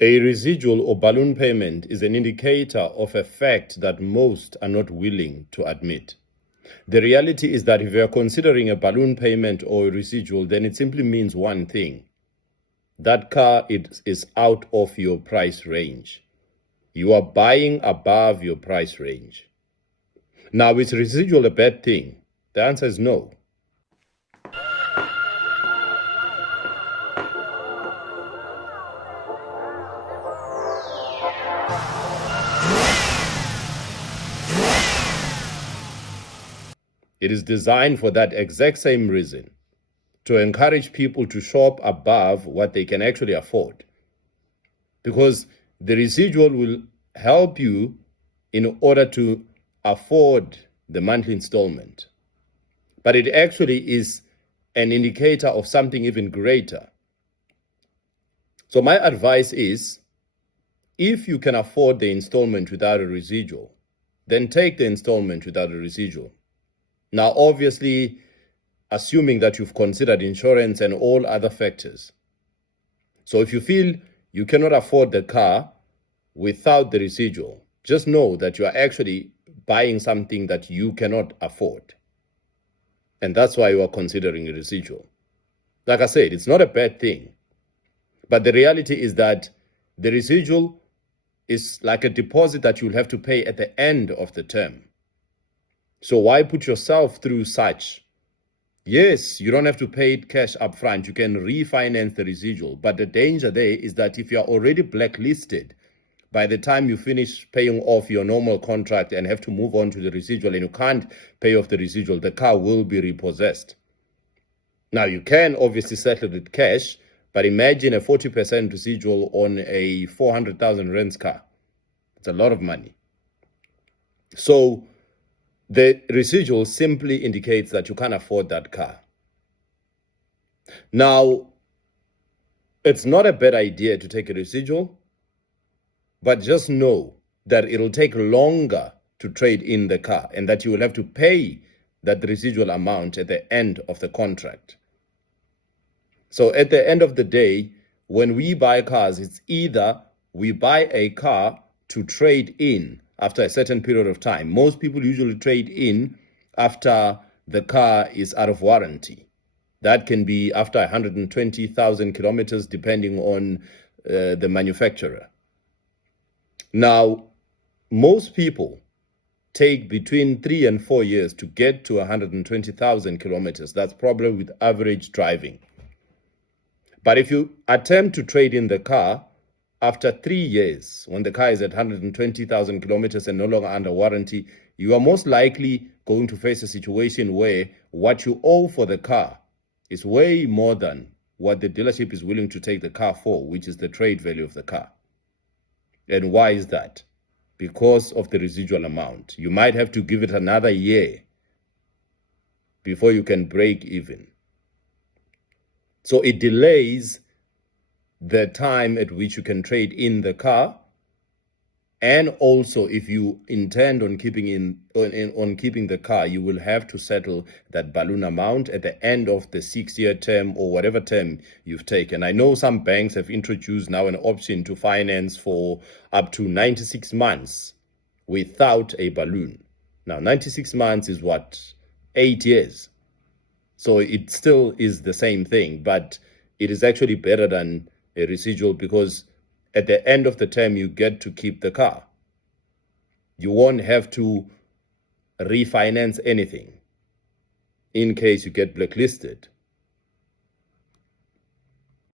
A residual or balloon payment is an indicator of a fact that most are not willing to admit. The reality is that if you are considering a balloon payment or a residual, then it simply means one thing. That car is out of your price range. You are buying above your price range. Now, is residual a bad thing? The answer is no. It is designed for that exact same reason, to encourage people to shop above what they can actually afford. Because the residual will help you in order to afford the monthly installment. But it actually is an indicator of something even greater. So my advice is, if you can afford the installment without a residual, then take the installment without a residual. Now, obviously, assuming that you've considered insurance and all other factors. So if you feel you cannot afford the car without the residual, just know that you are actually buying something that you cannot afford. And that's why you are considering a residual. Like I said, it's not a bad thing. But the reality is that the residual is like a deposit that you'll have to pay at the end of the term. So why put yourself through such? Yes, you don't have to pay it cash up front. You can refinance the residual. But the danger there is that if you are already blacklisted, by the time you finish paying off your normal contract and have to move on to the residual and you can't pay off the residual, the car will be repossessed. Now, you can obviously settle with cash, but imagine a 40% residual on a 400,000 rands car. It's a lot of money. So the residual simply indicates that you can't afford that car. Now, it's not a bad idea to take a residual, but just know that it'll take longer to trade in the car and that you will have to pay that residual amount at the end of the contract. So at the end of the day, when we buy cars, it's either we buy a car to trade in after a certain period of time. Most people usually trade in after the car is out of warranty. That can be after 120,000 kilometers, depending on the manufacturer. Now, most people take between 3 and 4 years to get to 120,000 kilometers. That's probably with average driving. But if you attempt to trade in the car after 3 years, when the car is at 120,000 kilometers and no longer under warranty, you are most likely going to face a situation where what you owe for the car is way more than what the dealership is willing to take the car for, which is the trade value of the car. And why is that? Because of the residual amount. You might have to give it another year before you can break even. So it delays the time at which you can trade in the car. And also, if you intend on keeping the car, you will have to settle that balloon amount at the end of the 6-year term or whatever term you've taken. I know some banks have introduced now an option to finance for up to 96 months without a balloon. Now, 96 months is what? 8 years. So it still is the same thing, but it is actually better than a residual because at the end of the term, you get to keep the car. You won't have to refinance anything in case you get blacklisted.